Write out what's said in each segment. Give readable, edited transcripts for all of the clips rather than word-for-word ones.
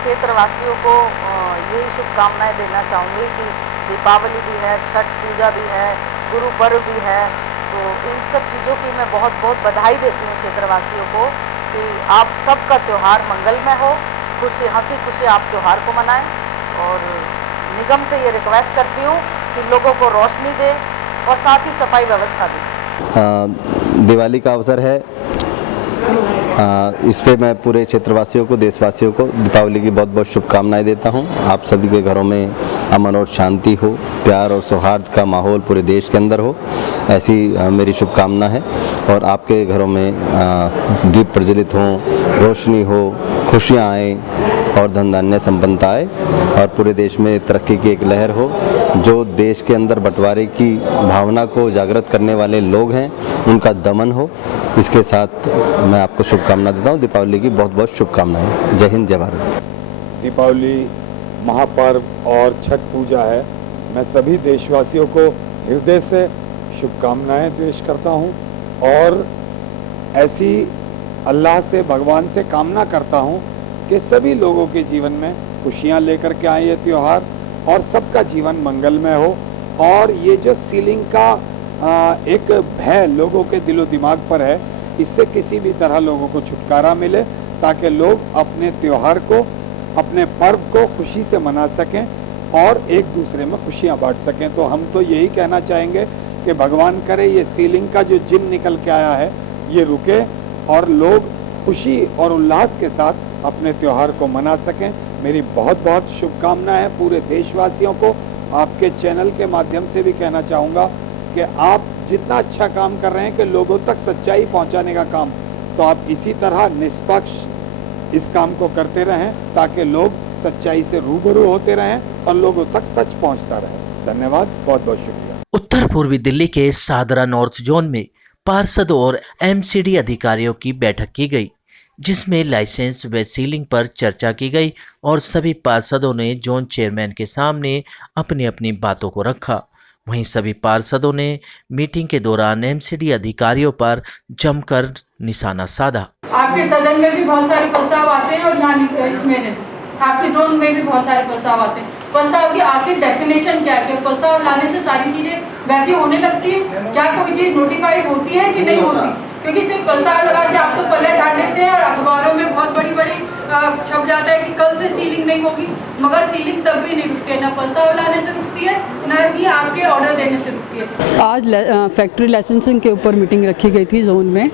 क्षेत्रवासियों को यही शुभकामनाएं देना चाहूँगी कि दीपावली भी है, छठ पूजा भी है, गुरु पर्व भी है, तो इन सब चीज़ों की मैं बहुत बहुत बधाई देती हूँ क्षेत्रवासियों को कि आप सबका त्यौहार मंगलमय हो, हंसी खुशी आप त्यौहार को मनाएं। और निगम से ये रिक्वेस्ट करती हूँ कि लोगों को रोशनी दे और साथ ही सफाई व्यवस्था दे। दिवाली का अवसर है, इस पे मैं पूरे क्षेत्रवासियों को, देशवासियों को दीपावली की बहुत बहुत शुभकामनाएं देता हूं। आप सभी के घरों में अमन और शांति हो, प्यार और सौहार्द का माहौल पूरे देश के अंदर हो, ऐसी मेरी शुभकामना है। और आपके घरों में दीप प्रज्वलित हों, रोशनी हो, खुशियां आए और धन धान्य संपन्नता आए और पूरे देश में तरक्की की एक लहर हो। जो देश के अंदर बंटवारे की भावना को जागृत करने वाले लोग हैं, उनका दमन हो। इसके साथ मैं आपको शुभकामना देता हूँ। दीपावली की बहुत बहुत शुभकामनाएं। जय हिंद, जय भारत। दीपावली महापर्व और छठ पूजा है। मैं सभी देशवासियों को हृदय से शुभकामनाएं पेश करता हूँ और ऐसी अल्लाह से, भगवान से कामना करता हूँ कि सभी लोगों के जीवन में खुशियाँ लेकर के आए ये त्यौहार और सबका जीवन मंगलमय हो। और ये जो सीलिंग का एक भय लोगों के दिलो दिमाग पर है, इससे किसी भी तरह लोगों को छुटकारा मिले ताकि लोग अपने त्यौहार को, अपने पर्व को खुशी से मना सकें और एक दूसरे में खुशियां बांट सकें। तो हम तो यही कहना चाहेंगे कि भगवान करे ये सीलिंग का जो जिन निकल के आया है ये रुके और लोग खुशी और उल्लास के साथ अपने त्यौहार को मना सकें। मेरी बहुत बहुत शुभकामनाएं हैं पूरे देशवासियों को। आपके चैनल के माध्यम से भी कहना चाहूँगा कि आप जितना अच्छा काम कर रहे हैं कि लोगों तक सच्चाई पहुंचाने का काम, तो आप इसी तरह निष्पक्ष इस काम को करते रहें ताकि लोग सच्चाई से रूबरू होते रहें और लोगों तक सच पहुंचता रहे। धन्यवाद, बहुत बहुत शुक्रिया। उत्तर पूर्वी दिल्ली के सादरा नॉर्थ जोन में पार्षदों और एमसीडी अधिकारियों की बैठक की गई, जिसमें लाइसेंस व सीलिंग पर चर्चा की गई और सभी पार्षदों ने जोन चेयरमैन के सामने अपनी अपनी बातों को रखा। वहीं सभी पार्षदों ने मीटिंग के दौरान एमसीडी अधिकारियों पर जमकर निशाना साधा। आपके सदन में भी बहुत सारे प्रस्ताव आते हैं और यहाँ इसमें आपके जोन में भी बहुत सारे प्रस्ताव आते हैं। प्रस्ताव की आखिर डेफिनेशन क्या है? प्रस्ताव लाने से सारी चीजें वैसी होने लगती है? क्या कोई चीज नोटिफाइड होती है कि नहीं होती? क्योंकि सिर्फ प्रस्ताव लगा के आप तो पल्ले डाल देते हैं और अखबारों में बहुत बड़ी बड़ी छप जाता है कि कल से सीलिंग नहीं होगी, मगर सीलिंग तब भी नहीं रुकती है, ना प्रस्ताव लाने से रुकती है, ना ही आपके ऑर्डर देने से रुकती है। आज फैक्ट्री लाइसेंसिंग के ऊपर मीटिंग रखी गई थी जोन में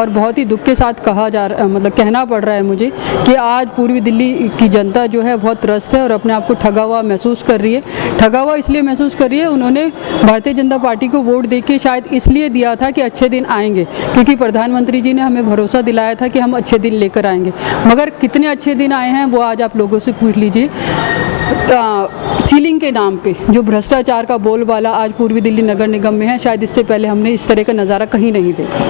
और बहुत ही दुख के साथ कहना पड़ रहा है मुझे कि आज पूर्वी दिल्ली की जनता जो है बहुत त्रस्त है और अपने आप को ठगा हुआ महसूस कर रही है। ठगा हुआ इसलिए महसूस कर रही है, उन्होंने भारतीय जनता पार्टी को वोट देके शायद इसलिए दिया था कि अच्छे दिन आएंगे, क्योंकि प्रधानमंत्री जी ने हमें भरोसा दिलाया था कि हम अच्छे दिन लेकर आएंगे। मगर कितने अच्छे दिन आए हैं वो आज आप लोगों से पूछ लीजिए। सीलिंग के नाम पे जो भ्रष्टाचार का बोलबाला आज पूर्वी दिल्ली नगर निगम में है, शायद इससे पहले हमने इस तरह का नज़ारा कहीं नहीं देखा।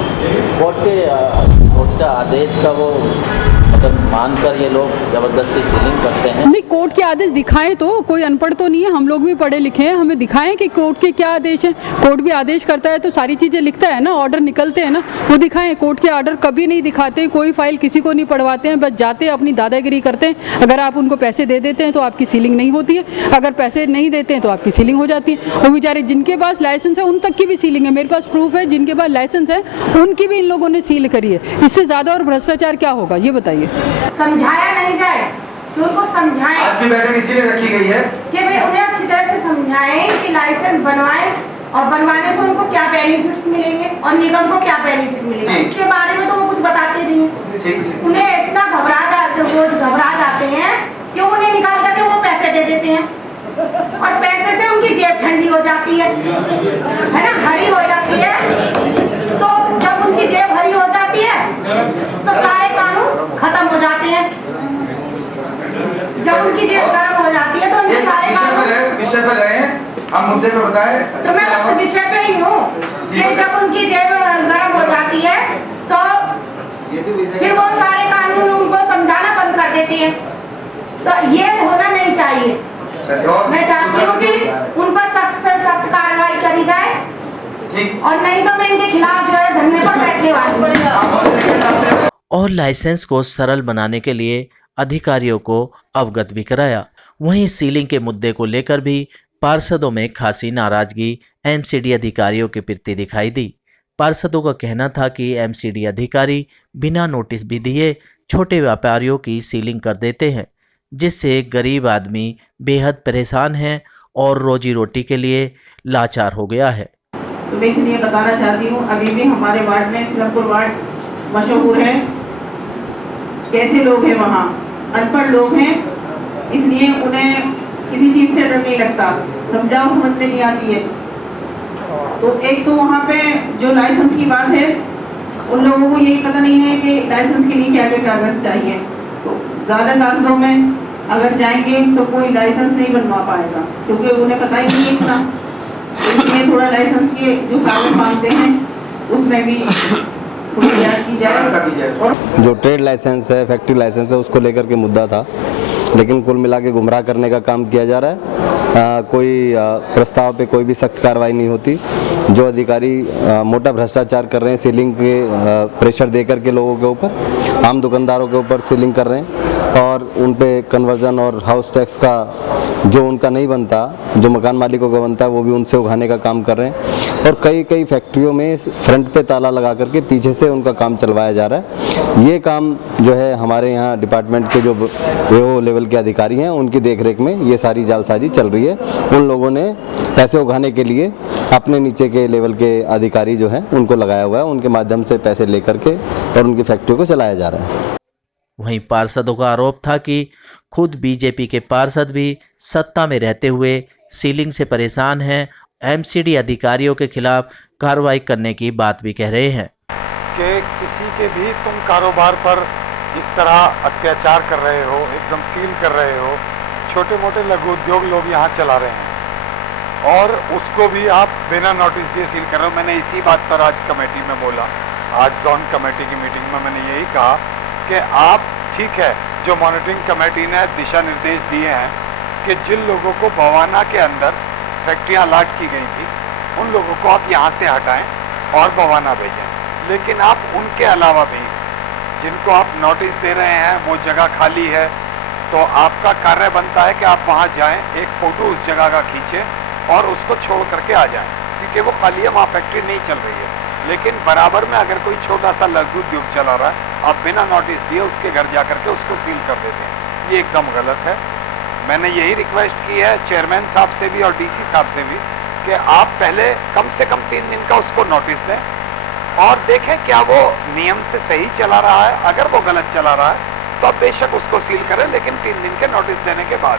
कोर्ट का आदेश का वो मतलब मानकर ये लोग जबरदस्ती सीलिंग करते हैं। नहीं, कोर्ट के आदेश दिखाएं तो, कोई अनपढ़ तो नहीं है, हम लोग भी पढ़े लिखे हैं, हमें दिखाएं कि कोर्ट के क्या आदेश हैं। कोर्ट भी आदेश करता है तो सारी चीज़ें लिखता है ना, ऑर्डर निकलते हैं ना, वो दिखाएं। कोर्ट के ऑर्डर कभी नहीं दिखाते, कोई फाइल किसी को नहीं पढ़वाते हैं, बस जाते हैं अपनी दादागिरी करते हैं। अगर आप उनको पैसे दे देते हैं तो आपकी सीलिंग नहीं होती है, अगर पैसे नहीं देते हैं तो आपकी सीलिंग हो जाती है। वो बेचारे जिनके पास लाइसेंस है उन तक की भी सीलिंग है, मेरे पास प्रूफ है, जिनके पास लाइसेंस है उनकी भी इन लोगों ने सील करी है। इससे ज़्यादा और भ्रष्टाचार क्या होगा ये बताइए। समझाया नहीं जाए कि उनको समझाएं। आज की बैठक इसीलिए रखी गई है कि भाई उन्हें अच्छी तरह से समझाएं कि लाइसेंस बनवाएं और बनवाने से उनको क्या बेनिफिट्स मिलेंगे और निगम को क्या बेनिफिट मिलेगा, इसके बारे में तो वो कुछ बताते नहीं है। उन्हें इतना घबरा जाते हैं कि उन्हें निकाल करके वो पैसे दे देते हैं और पैसे से उनकी जेब ठंडी हो जाती है ना, हरी हो जाती है। तो जब उनकी जेब हरी हो जाती है तो सारे कानून खत्म हो जाते हैं। जब उनकी जेब गर्म हो जाती है तो उनके सारे कानून विषय पर रहे, हम मुद्दे पे बताएं। तो मैं बस विषय पे ही हूँ कि जब उनकी जेब गर्म हो जाती है तो फिर वो सारे कानून उनको समझाना बंद कर देती है। तो ये होना नहीं चाहिए। मैं चाहती हूँ कि उन पर सख्त से सख्त कार्रवाई करी जाए और नहीं तो मैं इनके खिलाफ जो है धरने पर बैठने वाली हूँ। और लाइसेंस को सरल बनाने के लिए अधिकारियों को अवगत भी कराया। वहीं सीलिंग के मुद्दे को लेकर भी पार्षदों में खासी नाराजगी एमसीडी अधिकारियों के प्रति दिखाई दी। पार्षदों का कहना था कि एमसीडी अधिकारी बिना नोटिस भी दिए छोटे व्यापारियों की सीलिंग कर देते हैं, जिससे गरीब आदमी बेहद परेशान है और रोजी रोटी के लिए लाचार हो गया है। तो मैं इसलिए बताना चाहती हूँ, अभी भी हमारे वार्ड में सिलमपुर वार्ड मशहूर है। कैसे लोग हैं वहाँ, अनपढ़ लोग हैं, इसलिए उन्हें किसी चीज़ से डर नहीं लगता, समझाओ समझ में नहीं आती है। तो एक तो वहाँ पे जो लाइसेंस की बात है, उन लोगों को यही पता नहीं है कि लाइसेंस के लिए क्या क्या कागज़ चाहिए। तो ज़्यादा कागज़ों में अगर जाएंगे तो कोई लाइसेंस नहीं बनवा पाएगा, क्योंकि उन्हें पता ही नहीं है इतना। इसलिए थोड़ा लाइसेंस के जो कागज़ मांगते हैं उसमें भी थोड़ी जांच की जाए। जो ट्रेड लाइसेंस है, फैक्ट्री लाइसेंस है, उसको लेकर के मुद्दा था, लेकिन कुल मिला के गुमराह करने का काम किया जा रहा है। कोई प्रस्ताव पे कोई भी सख्त कार्रवाई नहीं होती। जो अधिकारी मोटा भ्रष्टाचार कर रहे हैं, सीलिंग के प्रेशर दे करके लोगों के ऊपर, आम दुकानदारों के ऊपर सीलिंग कर रहे हैं और उन पे कन्वर्जन और हाउस टैक्स का जो उनका नहीं बनता, जो मकान मालिकों का बनता है, वो भी उनसे उगाने का काम कर रहे हैं। और कई फैक्ट्रियों में फ्रंट पे ताला लगा करके पीछे से उनका काम चलवाया जा रहा है। ये काम जो है हमारे यहाँ डिपार्टमेंट के जो वो लेवल के अधिकारी हैं, उनकी देखरेख में ये सारी जालसाजी चल रही है। उन लोगों ने पैसे उगाने के लिए अपने नीचे के लेवल के अधिकारी जो हैं उनको लगाया हुआ है, उनके माध्यम से पैसे लेकर के और उनकी फैक्ट्री को चलाया जा रहा है। वहीं पार्षदों का आरोप था कि खुद बीजेपी के पार्षद भी सत्ता में रहते हुए सीलिंग से परेशान हैं। एमसीडी अधिकारियों के खिलाफ कार्रवाई करने की बात भी कह रहे हैं कि किसी के भी तुम कारोबार पर इस तरह अत्याचार कर रहे हो, एकदम सील कर रहे हो, छोटे मोटे लघु उद्योग लोग यहाँ चला रहे हैं और उसको भी आप बिना नोटिस दिए सील कर रहे हो। मैंने इसी बात पर आज कमेटी में बोला, आज जोन कमेटी की मीटिंग में मैंने यही कहा कि आप ठीक है, जो मॉनिटरिंग कमेटी ने दिशा निर्देश दिए हैं कि जिन लोगों को बवाना के अंदर फैक्ट्रियाँ अलॉट की गई थी, उन लोगों को आप यहाँ से हटाएं और बवाना भेजें। लेकिन आप उनके अलावा भी जिनको आप नोटिस दे रहे हैं, वो जगह खाली है, तो आपका कार्य बनता है कि आप वहाँ जाएं, एक फ़ोटो उस जगह का खींचें और उसको छोड़ करके आ जाएं, क्योंकि वो खाली है, वहाँ फैक्ट्री नहीं चल रही है। लेकिन बराबर में अगर कोई छोटा सा लघु उद्योग चला रहा है, आप बिना नोटिस दिए उसके घर जा करके उसको सील कर देते हैं, ये एकदम गलत है। मैंने यही रिक्वेस्ट की है चेयरमैन साहब से भी और डीसी साहब से भी कि आप पहले कम से कम 3 दिन का उसको नोटिस दें और देखें क्या वो नियम से सही चला रहा है। अगर वो गलत चला रहा है तो आप बेशक उसको सील करें, लेकिन 3 दिन के नोटिस देने के बाद,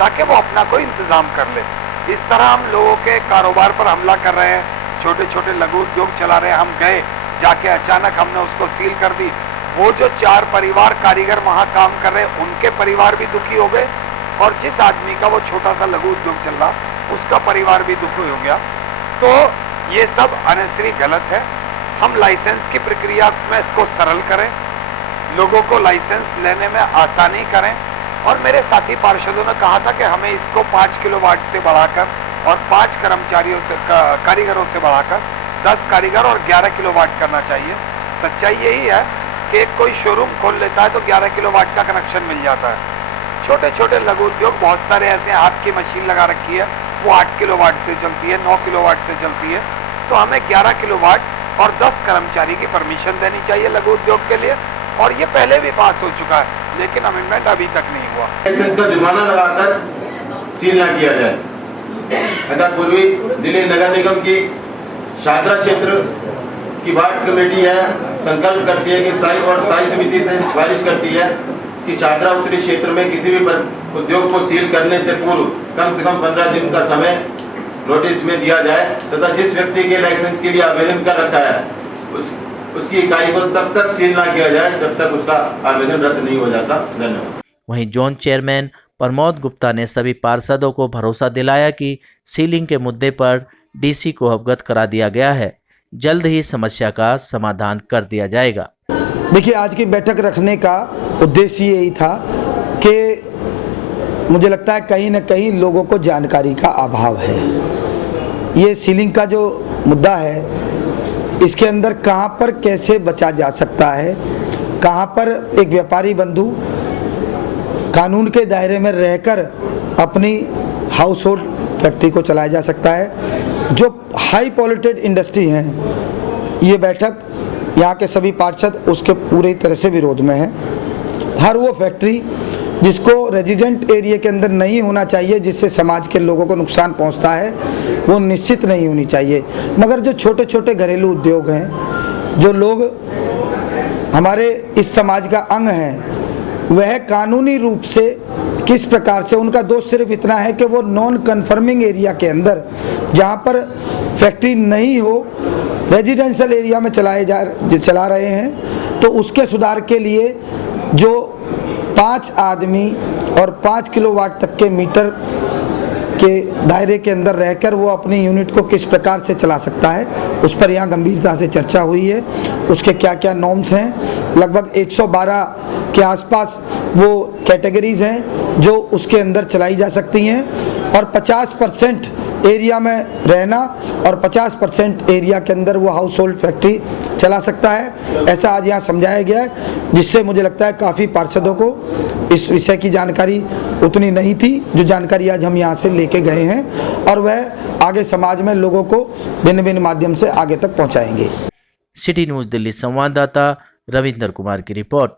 ताकि वो अपना कोई इंतजाम कर ले। इस तरह हम लोगों के कारोबार पर हमला कर रहे हैं, छोटे छोटे लघु उद्योग चला रहे हैं। हम गए जाके अचानक हमने उसको सील कर दी। वो जो 4 परिवार कारीगर वहाँ काम कर रहे हैं, उनके परिवार भी दुखी हो गए और जिस आदमी का वो छोटा सा लघु उद्योग चल रहा, उसका परिवार भी दुखी हो गया। तो ये सब अनेसरी गलत है। हम लाइसेंस की प्रक्रिया में इसको सरल करें, लोगों को लाइसेंस लेने में आसानी करें। और मेरे साथी पार्षदों ने कहा था कि हमें इसको 5 किलोवाट से बढ़ाकर और 5 कर्मचारियों से, कारीगरों से बढ़ाकर 10 कारीगर और 11 किलोवाट करना चाहिए। सच्चाई यही है कि कोई शोरूम खोल लेता है तो 11 किलोवाट का कनेक्शन मिल जाता है। छोटे छोटे लघु उद्योग बहुत सारे ऐसे, हाथ की मशीन लगा रखी है, वो 8 किलोवाट से चलती है, 9 किलोवाट से चलती है। तो हमें 11 किलोवाट और 10 कर्मचारी की परमिशन देनी चाहिए लघु उद्योग के लिए, और ये पहले भी पास हो चुका है, लेकिन अमेंडमेंट अभी तक नहीं हुआ। लाइसेंस का जुर्माना लगाकर सील न किया जाए। तथा पूर्वी दिल्ली नगर निगम की शादरा क्षेत्र की वार्ड कमेटी है संकल्प करती है कि स्थायी समिति से सिफारिश करती है कि शादरा उत्तरी क्षेत्र में किसी भी उद्योग को सील करने से पूर्व कम से कम 15 दिन का समय नोटिस में दिया जाए तथा जिस व्यक्ति के लाइसेंस के लिए आवेदन कर रखा है उसकी इकाई को तब तक सील ना किया जाए जब तक उसका आवेदन रद्द नहीं हो जाता। धन्यवाद। वहीं जोन चेयरमैन प्रमोद गुप्ता ने सभी पार्षदों को भरोसा दिलाया कि सीलिंग के मुद्दे पर डीसी को अवगत करा दिया गया है, जल्द ही समस्या का समाधान कर दिया जाएगा। देखिए, आज की बैठक रखने का उद्देश्य यही था कि मुझे लगता है कहीं ना कहीं लोगों को जानकारी का अभाव है। ये सीलिंग का जो मुद्दा है, इसके अंदर कहां पर कैसे बचा जा सकता है, कहां पर एक व्यापारी बंधु कानून के दायरे में रहकर अपनी हाउस होल्ड फैक्ट्री को चलाया जा सकता है। जो हाई पॉल्यूटेड इंडस्ट्री हैं, ये बैठक यहाँ के सभी पार्षद उसके पूरी तरह से विरोध में है। हर वो फैक्ट्री जिसको रेजिडेंट एरिया के अंदर नहीं होना चाहिए, जिससे समाज के लोगों को नुकसान पहुंचता है, वो निश्चित नहीं होनी चाहिए। मगर जो छोटे छोटे घरेलू उद्योग हैं, जो लोग हमारे इस समाज का अंग हैं, वह कानूनी रूप से किस प्रकार से, उनका दोष सिर्फ इतना है कि वो नॉन कन्फर्मिंग एरिया के अंदर जहाँ पर फैक्ट्री नहीं हो, रेजिडेंशियल एरिया में चला रहे हैं, तो उसके सुधार के लिए जो 5 आदमी और 5 किलोवाट तक के मीटर के दायरे के अंदर रहकर वो अपनी यूनिट को किस प्रकार से चला सकता है, उस पर यहाँ गंभीरता से चर्चा हुई है। उसके क्या क्या नॉर्म्स हैं, लगभग 112 के आसपास वो कैटेगरीज हैं जो उसके अंदर चलाई जा सकती हैं, और 50% एरिया में रहना और 50% एरिया के अंदर वो हाउस होल्ड फैक्ट्री चला सकता है। ऐसा आज यहाँ समझाया गया है, जिससे मुझे लगता है काफ़ी पार्षदों को इस विषय की जानकारी उतनी नहीं थी, जो जानकारी आज हम यहाँ से लेके गए हैं, और वह आगे समाज में लोगों को भिन्न भिन्न माध्यम से आगे तक पहुँचाएंगे। सिटी न्यूज़ दिल्ली संवाददाता रविंदर कुमार की रिपोर्ट।